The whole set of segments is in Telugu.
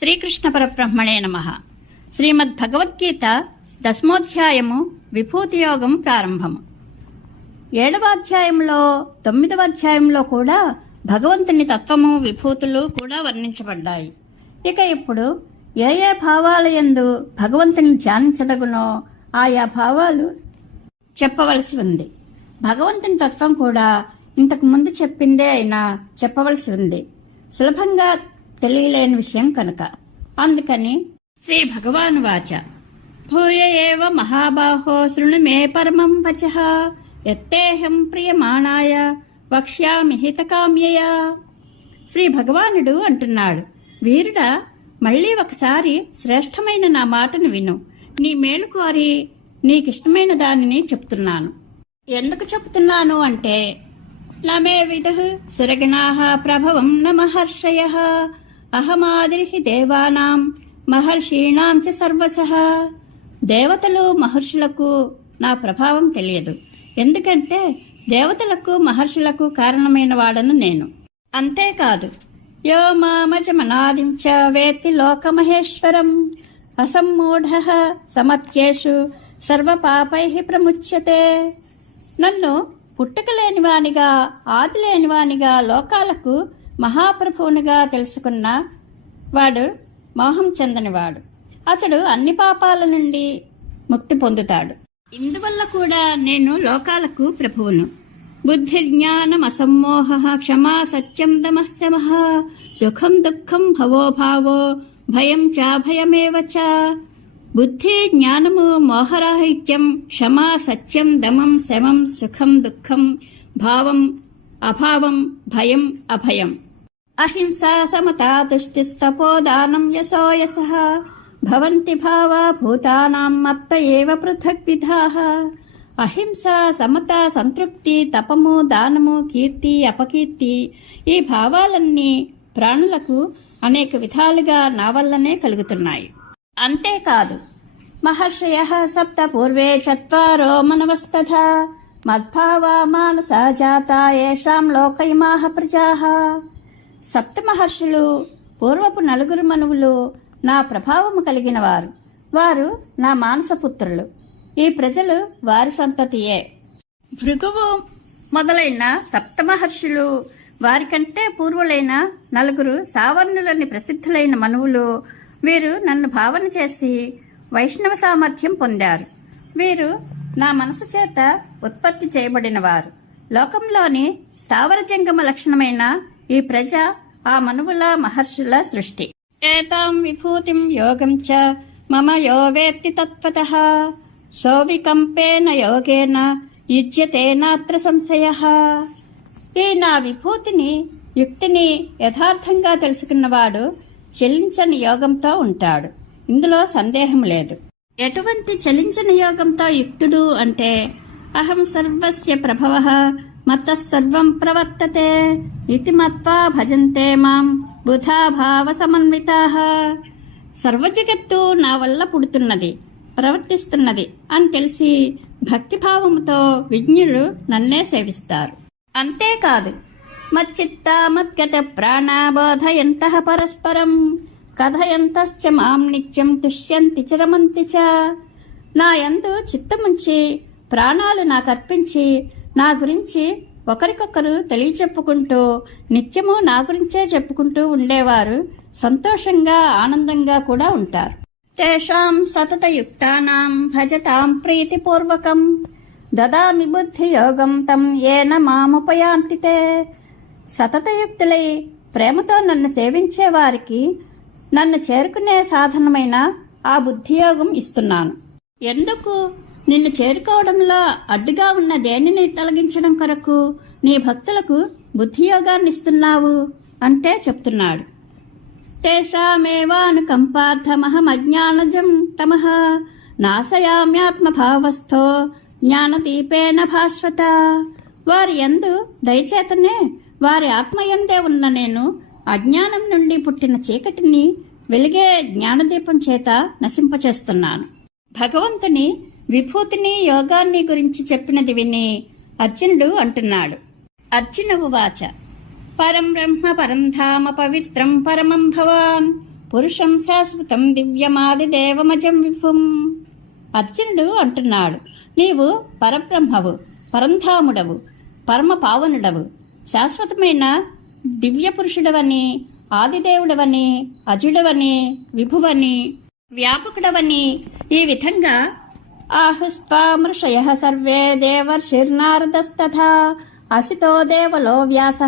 శ్రీకృష్ణ పరబ్రహ్మణే నమ. శ్రీమద్ భగవద్గీత దశమోధ్యాయము విభూతి యోగం ప్రారంభము. ఏడవ అధ్యాయంలో తొమ్మిదవ అధ్యాయంలో కూడా భగవంతుని తత్వము విభూతులు కూడా వర్ణించబడ్డాయి. ఇక ఇప్పుడు ఏ ఏ భావాల ఎందు భగవంతుని ధ్యానించదగునో ఆయా భావాలు చెప్పవలసి ఉంది. భగవంతుని తత్వం కూడా ఇంతకు ముందు చెప్పిందే అయినా చెప్పవలసి ఉంది. సులభంగా తెలియలేని విషయం కనుక. అందుకని శ్రీ భగవాన్ వాచ. భూయ ఏవ మహాబాహో శృణు మే పరమం వచ. ఎత్తేహం ప్రియమాణాయ వక్ష్యామి హితకామ్యయా. శ్రీ భగవానుడు అంటున్నాడు వీరుడా మళ్ళీ ఒకసారి శ్రేష్టమైన నా మాటను విను. నీ మేలు కోరి నీకిష్టమైన దానిని చెప్తున్నాను. ఎందుకు చెప్తున్నాను అంటే నమే విధ సురగణా ప్రభవం న మహర్షయ అహమాదిర్హి దేవానాం మహర్షీణాం చ సర్వసః దేవతలు మహర్షులకు నా ప్రభావం తెలియదు. ఎందుకంటే దేవతలకు మహర్షులకు కారణమైన వాడను నేను. అంతేకాదు యో మామజమనాదిం వేత్తి లోకమహేశ్వరం. అసమ్మూఢ సమత్యేషు సర్వపాపై ప్రముచ్యతే. నన్ను పుట్టుకలేనివానిగా ఆదిలేనివానిగా లోకాలకు మహాప్రభువునిగా తెలుసుకున్న వాడు మోహం చెందనివాడు. అతడు అన్ని పాపాల నుండి ముక్తి పొందుతాడు. ఇందువల్ల కూడా నేను లోకాలకు ప్రభువును. బుద్ధి జ్ఞానం అసమ్మోహ క్షమా సత్యం దమః శమ సుఖం దుఃఖం భవో భావో భయం చాభయమేవ చ. బుద్ధి జ్ఞానము మోహరాహిత్యం క్షమా సత్యం దమం శమం సుఖం దుఃఖం భావం అభావం భయం అభయం. అహింసా సమతా తుష్టిస్తపోదానం యశో. భవంతి భావా భూతానాం మత్త ఏవ పృథక్ విధాః. అహింస సమత సంతృప్తి తపము దానము కీర్తి అపకీర్తి ఈ భావాలన్నీ ప్రాణులకు అనేక విధాలుగా నా వల్లనే కలుగుతున్నాయి. అంతేకాదు మహర్షయ సప్త పూర్వే చత్వారో మనవస్తథ. మద్భావా మానస జాత ఏషాం లోకైమాహ ప్రజాః. సప్త మహర్షులు పూర్వపు నలుగురు మనువులు నా ప్రభావము కలిగిన వారు. వారు నా మానసపుత్రులు. ఈ ప్రజలు వారి సంతతియే. భృగువు మొదలైన సప్తమహర్షులు వారికంటే పూర్వులైన నలుగురు సావర్ణులని ప్రసిద్ధులైన మనువులు వీరు నన్ను భావన చేసి వైష్ణవ సామర్థ్యం పొందారు. వీరు నా మనసు చేత ఉత్పత్తి చేయబడిన వారు. లోకంలోని స్థావర జంగమ లక్షణమైన ఈ ప్రజ ఆ మనువుల మహర్షుల సృష్టి. ఏతాం విభూతిం యోగం చ మమ యో వేత్తి తత్వతః. సోవికంపేన యోగేన యుజ్యతే నాత్ర సంశయ. ఈ నా విభూతిని యుక్తిని యథార్థంగా తెలుసుకున్నవాడు చెలించని యోగంతో ఉంటాడు. ఇందులో సందేహం లేదు. ఎటువంటి చలించని యోగంతో యుక్తుడు అంటే అహం సర్వస్య ప్రభవ మత సర్వం ప్రవర్తతే ఇతి మత్వా భజంతే మాం బుధా భావ సర్వజగత్తు నా వల్ల పుడుతున్నది ప్రవర్తిస్తున్నది అని తెలిసి భక్తిభావముతో విజ్ఞులు నన్నే సేవిస్తారు. అంతేకాదు మచ్చిత్త మద్గత ప్రాణాబోధయంత పరస్పరం కథయంతశ్చ మాం నిత్యం తుష్యంతి చిరమంతి చ. నా యందు చిత్తముంచి ప్రాణాలు నాకర్పించి నా గురించి ఒకరికొకరు తెలియచెప్పుకుంటూ నిత్యము నా గురించే చెప్పుకుంటూ ఉండేవారు సంతోషంగా ఆనందంగా కూడా ఉంటారు. తేషాం సతతయుక్తానాం భజతాం ప్రీతిపూర్వకం. దదామి బుద్ధి యోగం తం ఏన మాముపయాంతితే. సతతయుక్తులై ప్రేమతో నన్ను సేవించే వారికి నన్ను చేరుకునే సాధనమైన ఆ బుద్ధియోగం ఇస్తున్నాను. ఎందుకు? నిన్ను చేరుకోవడంలో అడ్డుగా ఉన్న దేనిని తొలగించడం కొరకు నీ భక్తులకు బుద్ధియోగాన్ని ఇస్తున్నావు అంటే చెప్తున్నాడు. తేషామేవానుకంపార్థమహమజ్ఞానజం తమః నాశయామ్యాత్మభావస్థో జ్ఞానదీపేన భాస్వత. వారి ఎందు దయచేతనే వారి ఆత్మయందే ఉన్న నేను అజ్ఞానం నుండి పుట్టిన చీకటిని వెలిగే జ్ఞానదీపం చేత నశింపచేస్తున్నాను. భగవంతుని విభూతిని యోగాన్ని గురించి చెప్పినది విని అర్జునుడు అంటున్నాడు. అర్జున ఉవాచ పరం బ్రహ్మ పరం ధామ పవిత్రం పరమం భవాన్. పురుషం శాశ్వతం దివ్యమాదిదేవమజం విభుం. అర్జునుడు అంటున్నాడు. నీవు పరబ్రహ్మవు పరంధాముడవు పరమ పావనుడవు శాశ్వతమైన దివ్య పురుషుడవని ఆదిదేవుడవని అజుడవని విభువని వ్యాపకుడవని. ఈ విధంగా ఆహుస్వామృషయ సర్వే దేవర్షిర్నారదస్తథా. అసితో దేవలో వ్యాస.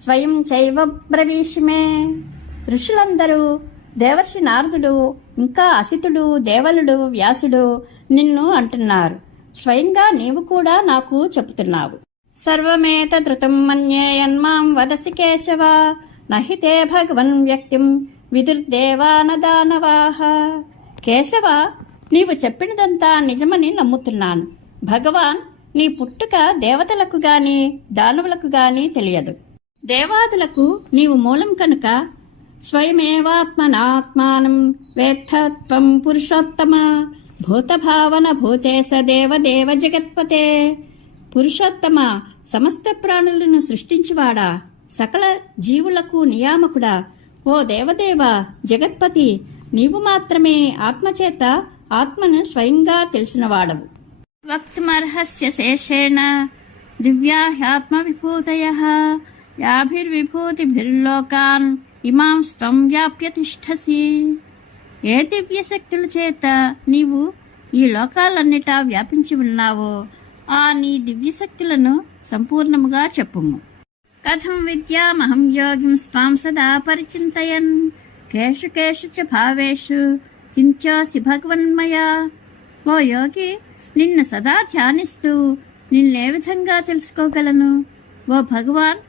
స్వయం చైవ బ్రవీష్మే. ఋషులందరూ దేవర్షి నారదుడు ఇంకా అసితుడు దేవలుడు వ్యాసుడు నిన్ను అంటున్నారు. స్వయంగా నీవు కూడా నాకు చెబుతున్నావు. సర్వమేత ధృతం మన్యేయన్మాం వదసి కేశవ. నహితే భగవన్ వ్యక్తిం విదుర్దేవానదానవాహ. కేశవ నీవు చెప్పినదంతా నిజమని నమ్ముతున్నాను. భగవాన్ నీ పుట్టుక దేవతలకు గాని దానవులకు గాని తెలియదు. దేవాదులకు నీవు మూలం కనుక స్వయమేవాత్మనాత్మానం వేత్తత్వం పురుషోత్తమ. భూతభావన భూతేశ దేవదేవ జగత్పతే. పురుషోత్తమ సమస్త ప్రాణులను సృష్టించివాడా? సకల జీవులకు నియామకుడా? ఓ దేవదేవ జగత్పతి నీవు మాత్రమే ఆత్మచేత ఆత్మను స్వయంగా తెలిసినవాడవు. వక్తుమర్హస్య శేషేణ దివ్యాహ్యాత్మ విభూతయ యాభిర్విభూతిభిర్లోకాన్ ఇమాం స్వం వ్యాప్య తిష్టసి. ఏ దివ్య శక్తుల చేత నీవు ఈ లోకాలన్నిటా వ్యాపించి ఉన్నావో ఆ నీ దివ్యశక్తులను సంపూర్ణముగా చెప్పుము. కథం విద్యామహం యోగిం స్వాం సదా పరిచింతయన్. కేషు కేషు చ భావేషు చింత్యోసి భగవన్మయా. ఓ యోగి నిన్ను సదా ధ్యానిస్తూ నిన్నే విధంగా తెలుసుకోగలను? ఓ భగవాన్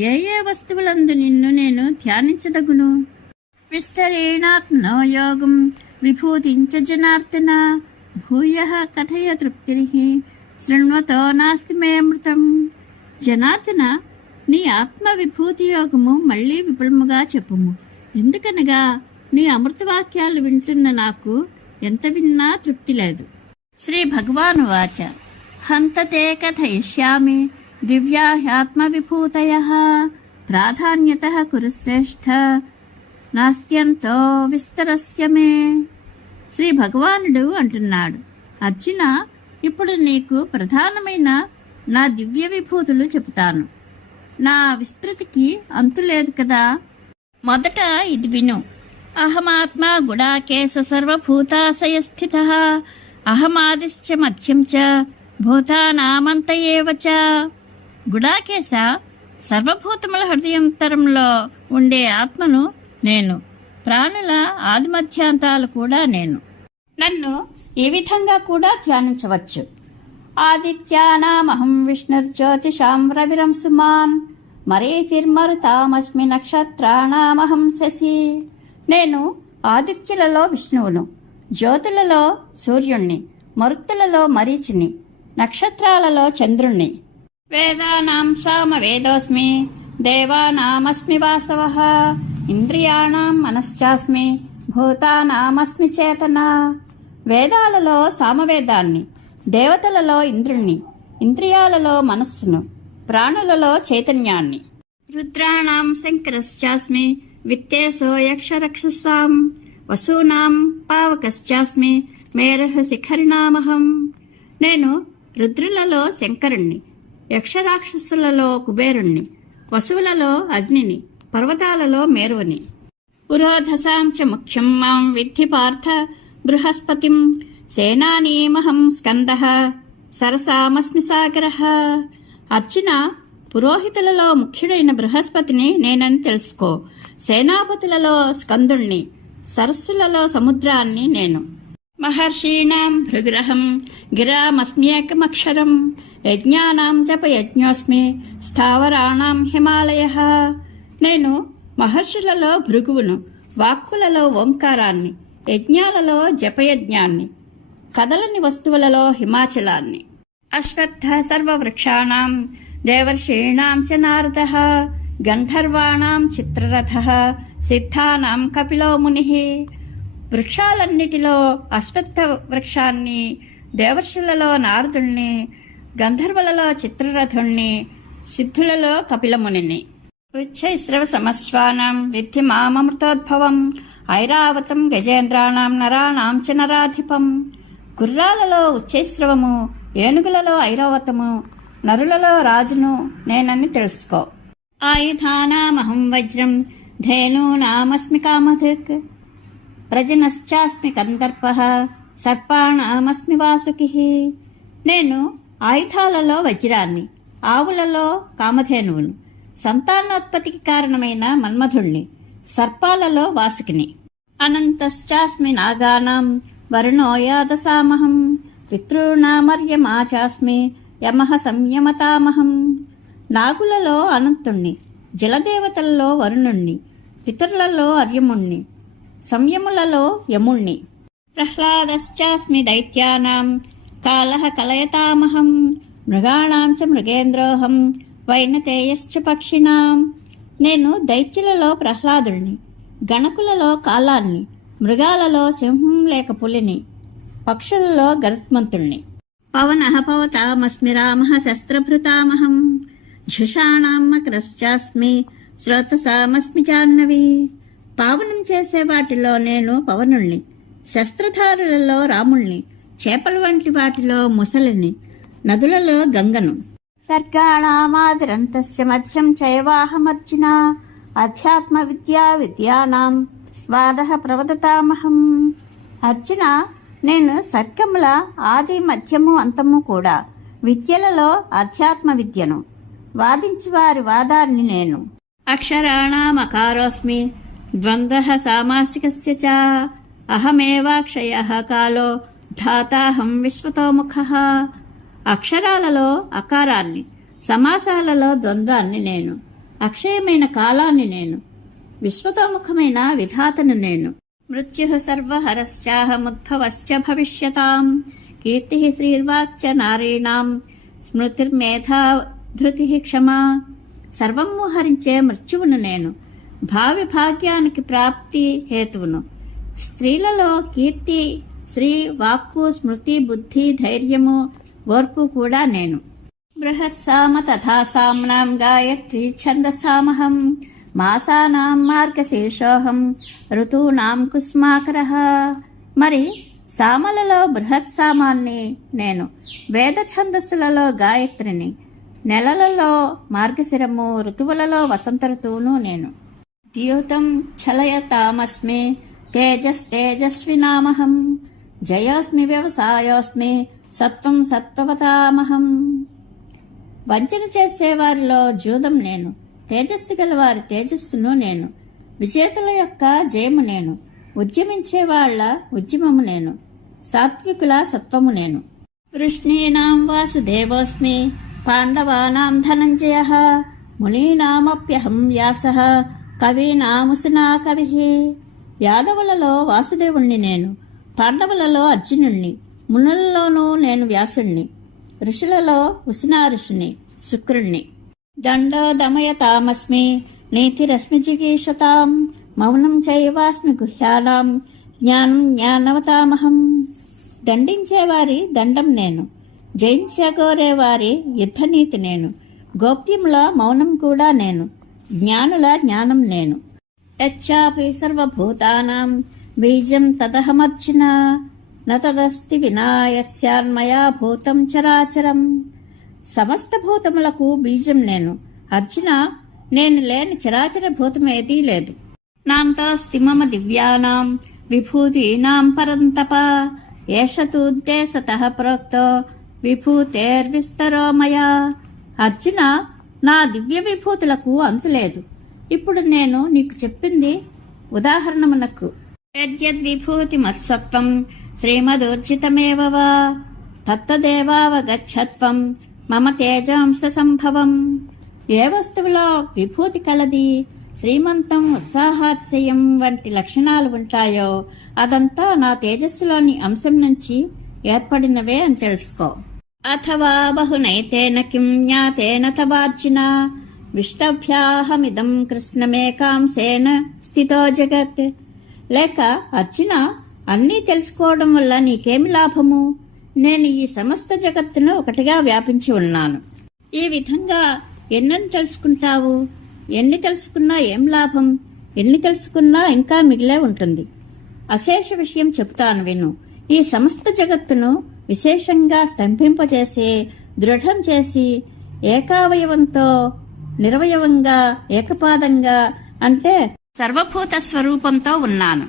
ఏ ఏ వస్తువులందు నిన్ను నేను ధ్యానించదగును? విస్తరేణాత్మనో యోగం విభూతించ జనార్దన. భూయ కథయ తృప్తిని శృణ్వతో నాస్తి మే అమృతం. జనార్దన నీ ఆత్మ విభూతి యోగము మళ్ళీ విపులముగా చెప్పుము. ఎందుకనగా నీ అమృతవాక్యాలు వింటున్న నాకు ఎంత విన్నా తృప్తి లేదు. శ్రీ భగవాను వాచ. హంతతే కథయిష్యామి దివ్యాహ్యాత్మ విభూతయ ప్రాధాన్యత కురుశ్రేష్ఠ. నాస్త్యంతో విస్తరస్యమే శ్రీ భగవానుడు అంటున్నాడు. అర్జున ఇప్పుడు నీకు ప్రధానమైన నా దివ్య విభూతులు చెబుతాను నా విస్తృతికి అంతు లేదు కదా. మొదట ఇది విను. అహమాత్మా గుడాకేశ సర్వభూతాశయ స్థిత అహమాదిశ్చ మధ్యం చ. భూతానామంత ఏవచ గుడాకేశ సర్వభూతముల హృదయంతరంలో ఉండే ఆత్మను నేను. ప్రాణుల ఆదిమధ్యాంతాలు కూడా నేను. నన్ను ఈ విధంగా కూడా ధ్యానించవచ్చు? ఆదిత్యానామహం విష్ణుర్జ్యోతిషాం రవిరం సుమాన్ మరీచిర్మరుతామస్మి నక్షత్రాణామహం శశి నేను ఆదిత్యులలో విష్ణువును జ్యోతులలో సూర్యుణ్ణి మరుత్తులలో మరీచిని నక్షత్రాలలో చంద్రుణ్ణి. వేదానాం సామ వేదోస్మి దేవానామస్మి వాసవ ఇంద్రియాణం మనశ్చాస్మి భూతానామస్మి చేతన. వేదాలలో సామవేదాన్ని దేవతలలో ఇంద్రుణ్ణి ఇంద్రియాలలో మనస్సును ప్రాణులలో చైతన్యాన్ని. రుద్రాణం శంకరశ్చాస్మి విత్తేశో యక్షరక్షసాం వసూనాం పావకశ్చాస్మి మేరహ శిఖరిణామహం నేను రుద్రులలో శంకరుణ్ణి యక్షరాక్షసులలో కుబేరుణ్ణి వసువులలో అగ్నిని పర్వతాలలో మేరువుని. పురోధసాం చ ముఖ్యం మాం విద్ధి పార్థ బృహస్పతిం సేనానీమహం స్కంద సరసామస్మి సాగర అర్జున పురోహితులలో ముఖ్యుడైన బృహస్పతిని నేనని తెలుసుకో। సేనాపతులలో స్కందుణ్ణి సరస్సులలో సముద్రాన్ని నేను। మహర్షీణాం భృగ్రహం గిరామస్మ్యేకమక్షరం యజ్ఞానాం జప యజ్ఞోస్మి స్థావరాణాం హిమాలయ। నేను మహర్షులలో భృగువును వాక్కులలో ఓంకారాన్ని యజ్ఞాలలో జపయజ్ఞాన్ని కదలని వస్తువులలో హిమాచలాన్ని. అశ్వత్థ సర్వవృక్షాణం దేవర్షీణాం చ నారద గంధర్వాణాం చిత్రరథ సిద్ధానాం కపిలో ముని వృక్షాలన్నిటిలో అశ్వత్థ వృక్షాన్ని దేవర్షులలో నారదుణ్ణి గంధర్వులలో చిత్రరథుణ్ణి సిద్ధులలో కపిలమునిని. ఉచ్చైశ్రవ సమస్వానం విద్ధి మామృతోద్భవం ఐరావతం గజేంద్రాణం నరాణాం చ నరాధిపం. గుర్రాలలో ఉచ్చేశ్రవము ఏనుగులలో ఐరావతము నరులలో రాజును నేనని తెలుసుకో. ఆయుధానామహం వజ్రం ధేనూనామస్మి కామధక్ ప్రజనశ్చాస్మి కందర్ప సర్పాణామస్మి వాసుకి. నేను ఆయుధాలలో వజ్రాన్ని ఆవులలో కామధేనువును సంతానోత్పత్తికి కారణమైన మన్మధుణ్ణి సర్పాలలో వాసుకిని. అనంతశ్చాస్మి నాగానాం వరుణోయాదశామహం పితృణామర్యమాచాస్మి యమః సంయమతామహం. నాగులలో అనంతుణ్ణి. జలదేవతల్లో వరుణుణ్ణి. పితరులలో అర్యముణ్ణి. సంయములలో యముణ్ణి. ప్రహ్లాదశ్చాస్మి దైత్యానాం. కాలః కలయతామహం. మృగాణాం చ మృగేంద్రోహం. వైనతేయశ్చ పక్షిణాం. నేను దైత్యులలో ప్రహ్లాదుణ్ణి. గణకులలో కాలాన్ని. మృగాలలో సింహం లేక పులిని పక్షులలో గరుత్మంతుణ్ణి. పవన పవతామస్మి రామ శస్త్రభృతామహం ఝుషాణాం మకరశ్చాస్మి శ్రోతసామస్మి జాహ్నవి. పావనం చేసే వాటిలో నేను పవనుణ్ణి శస్త్రధారులలో రాముణ్ణి చేపల వంటి వాటిలో ముసలిని నదులలో గంగను. సర్గాణామాదిరంతశ్చ మధ్యం చైవాహమర్జున అధ్యాత్మ విద్యా విద్యానాం వాద ప్రవదతామహం. అర్జున నేను సర్గముల ఆది మధ్యము అంతము కూడా విద్యలలో అధ్యాత్మ విద్యను వాదించి వారి వాదాన్ని నేను. అక్షరాణామకారోస్మి ద్వంద్వ సామాసికస్య చ. అహమేవాక్షయ కాలో ధాతాహం విశ్వతోముఖ. అక్షరాలలో అకారాన్ని సమాసాలలో ద్వంద్వాన్ని నేను. అక్షయమైన కాలాన్ని నేను. విశ్వతోముఖమైన విధాతను నేను. మృత్యు సర్వహరశ్చాహముద్భవశ్చ భవిష్యతాం. కీర్తి శ్రీర్వాక్చ నారీణాం. స్మృతిర్మేధా ధృతి క్షమా. సర్వము హరించే మృత్యువును నేను. భావి భాగ్యానికి ప్రాప్తి హేతువును. స్త్రీలలో కీర్తి శ్రీ వాక్కు స్మృతి బుద్ధి ధైర్యము ఓర్పు కూడా నేను. బృహత్సామ తథా సామ్నాం గాయత్రి ఛందసామహం. మాసానాం మార్గశీర్షోహం ఋతూనాం కుస్మాకర. మరి సామలలో బృహత్ సామాన్ని నేను వేద ఛందస్సులలో గాయత్రిని నెలలలో మార్గశిరము ఋతువులలో వసంత ఋతువును నేను. ద్యూతం ఛలయతామస్మి తేజస్తేజస్వినామహం జయోస్మి వ్యవసాయోస్మి సత్వం సత్వవతామహం వంచన చేసేవారిలో జూదం నేను తేజస్సు గల వారి తేజస్సును నేను. విజేతల యొక్క జయము నేను. ఉద్యమించే వాళ్ళ ఉద్యమము నేను. సాత్వికుల సత్వము నేను. వృష్ణీనాం వాసుదేవోస్మి. పాండవానాం ధనంజయ. మునీనామప్యహం వ్యాస. కవీనాముసునా కవి. యాదవులలో వాసుదేవుణ్ణి నేను. పాండవులలో అర్జునుణ్ణి. మునులలోనూ నేను వ్యాసుణ్ణి. ఋషులలో ఉసినా ఋషిని శుక్రుణ్ణి. దండో దమయతామస్మి నీతిరస్మి జిగీషతాం మౌనం చైవాస్మి గుహ్యాలాం జ్ఞానం జ్ఞానవతామహం దండించేవారి దండం నేను జయించగోరేవారి యుద్ధనీతి నేను గోప్యముల మౌనం కూడా నేను జ్ఞానుల జ్ఞానం నేను. టచ్చాపి సర్వభూతానాం బీజం తదహమర్చిన నతదస్తి వినాయస్యాన్మయా భూతం చరాచరం. సమస్త భూతములకు బీజం నేను. అర్జున నేను లేని చరాచర భూతమేదీ లేదు. నాంతోస్తి మమ దివ్యానాం విభూతీనాం పరంతప. ఏష తూద్దేశతః ప్రోక్తో విభూతేర్విస్తరో మయా అర్జున నా దివ్య విభూతులకు అంతులేదు ఇప్పుడు నేను నీకు చెప్పింది ఉదాహరణమునకు. యద్యద్విభూతి మత్సత్వం శ్రీమదూర్జితమేవ వా. తత్తదేవావగచ్చత్వం మమ తేజాంశ సంభవం. ఏ వస్తువులో విభూతి కలది? శ్రీమంతం ఉత్సాహాతిశయం వంటి లక్షణాలు ఉంటాయో? అదంతా నా తేజస్సులోని అంశం నుంచి ఏర్పడినవే అని తెలుసుకో. అథవా బహునైతేన కిం జ్ఞాతేన తవార్జున. విష్టభ్యాహమిదం కృష్ణమేకాంశేన స్థితో జగత్. లేక అర్జున అన్నీ తెలుసుకోవడం వల్ల నీకేమి లాభము? నేను ఈ సమస్త జగత్తును ఒకటిగా వ్యాపించి ఉన్నాను. ఈ విధంగా ఎన్నని తెలుసుకుంటావు? ఎన్ని తెలుసుకున్నా ఏం లాభం? ఎన్ని తెలుసుకున్నా ఇంకా మిగిలే ఉంటుంది. అశేష విషయం చెప్తాను విను. ఈ సమస్త జగత్తును విశేషంగా స్తంభింపజేసి దృఢం చేసి ఏకావయవంతో నిరవయవంగా ఏకపాదంగా అంటే సర్వభూత స్వరూపంతో ఉన్నాను.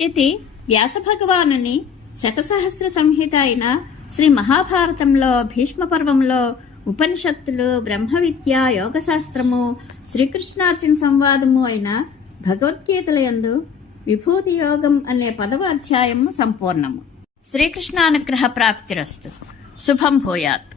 ఇది వ్యాస భగవానుని శతసహస్ర సంహిత అయిన శ్రీ మహాభారతంలో భీష్మ పర్వంలో ఉపనిషత్తులు బ్రహ్మ విద్య యోగశాస్త్రము శ్రీకృష్ణార్జున సంవాదము అయిన భగవద్గీతల యందు విభూతి యోగం అనే పదవ అధ్యాయము సంపూర్ణము. శ్రీకృష్ణానుగ్రహ ప్రాప్తిరస్తు. శుభం భూయాత్.